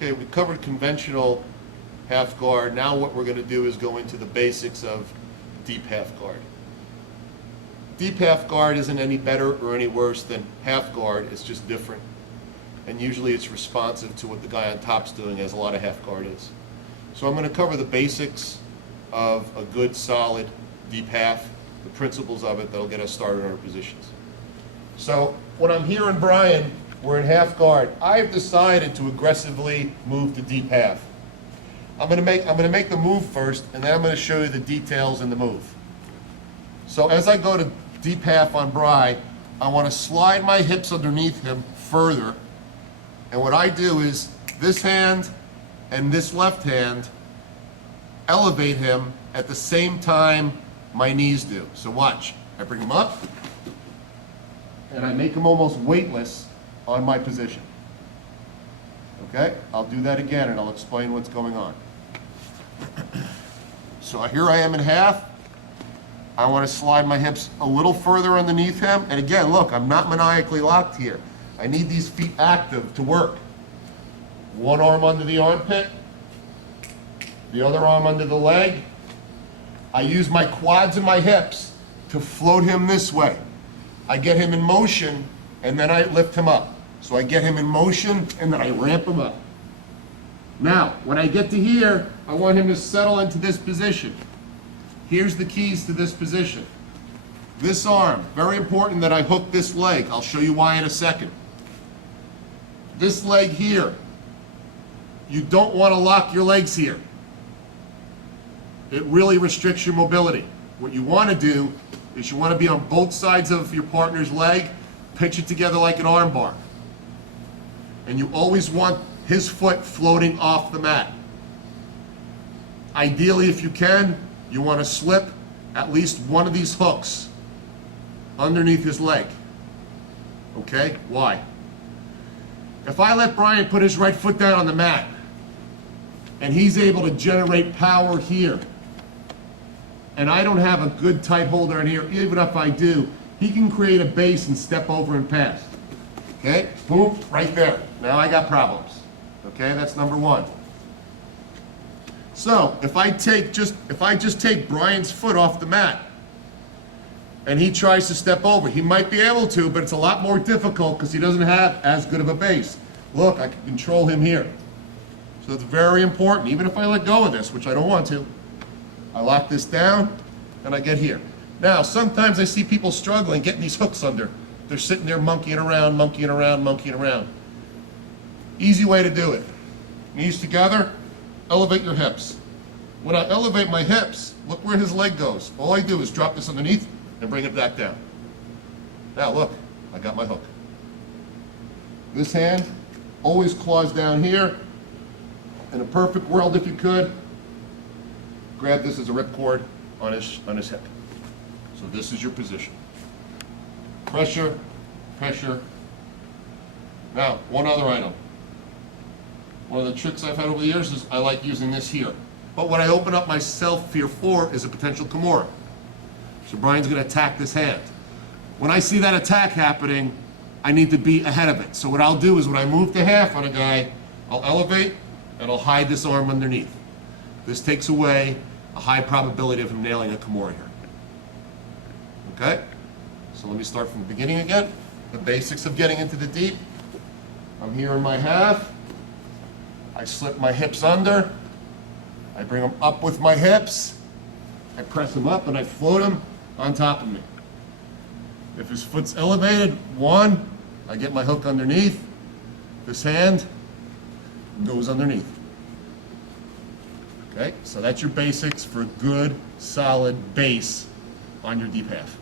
Okay, we covered conventional half guard. Now what we're going to do is go into the basics of deep half guard. Deep half guard isn't any better or any worse than half guard. It's just different. And usually it's responsive to what the guy on top's doing, as a lot of half guard is. So I'm going to cover the basics of a good, solid deep half, the principles of it that'll get us started in our positions. So when I'm here in Brian, we're in half guard. I've decided to aggressively move to deep half. I'm going to make the move first, and then I'm going to show you the details in the move. So as I go to deep half on Bry, I want to slide my hips underneath him further. And what I do is this hand and this left hand elevate him at the same time my knees do. So watch. I bring him up, and I make him almost weightless on my position. Okay? I'll do that again, and I'll explain what's going on. So here I am in half. I want to slide my hips a little further underneath him. And again, look, I'm not maniacally locked here. I need these feet active to work. One arm under the armpit, the other arm under the leg. I use my quads and my hips to float him this way. I get him in motion, and then I lift him up. So I get him in motion, and then I ramp him up. Now, when I get to here, I want him to settle into this position. Here's the keys to this position. This arm, very important that I hook this leg. I'll show you why in a second. This leg here, you don't want to lock your legs here. It really restricts your mobility. What you want to do is you want to be on both sides of your partner's leg, pitch it together like an arm bar. And you always want his foot floating off the mat. Ideally, if you can, you want to slip at least one of these hooks underneath his leg. Okay? Why? If I let Brian put his right foot down on the mat, and he's able to generate power here, and I don't have a good tight holder in here, even if I do, he can create a base and step over and pass. Okay? Boom, right there. Now I got problems. Okay, that's number one. So if I just take Brian's foot off the mat and he tries to step over, he might be able to, but it's a lot more difficult because he doesn't have as good of a base. Look, I can control him here. So it's very important. Even if I let go of this, which I don't want to, I lock this down and I get here. Now, sometimes I see people struggling getting these hooks under. They're sitting there monkeying around, monkeying around, monkeying around. Easy way to do it. Knees together, elevate your hips. When I elevate my hips, look where his leg goes. All I do is drop this underneath and bring it back down. Now look, I got my hook. This hand always claws down here. In a perfect world, if you could, grab this as a ripcord on his hip. So this is your position. Pressure, pressure. Now, one other item. One of the tricks I've had over the years is I like using this here. But what I open up myself here for is a potential Kimura. So Brian's going to attack this hand. When I see that attack happening, I need to be ahead of it. So what I'll do is when I move to half on a guy, I'll elevate and I'll hide this arm underneath. This takes away a high probability of him nailing a Kimura here. Okay? So let me start from the beginning again. The basics of getting into the deep. I'm here in my half. I slip my hips under. I bring them up with my hips. I press him up and I float him on top of me. If his foot's elevated, one, I get my hook underneath. This hand goes underneath. Okay, so that's your basics for a good, solid base on your deep half.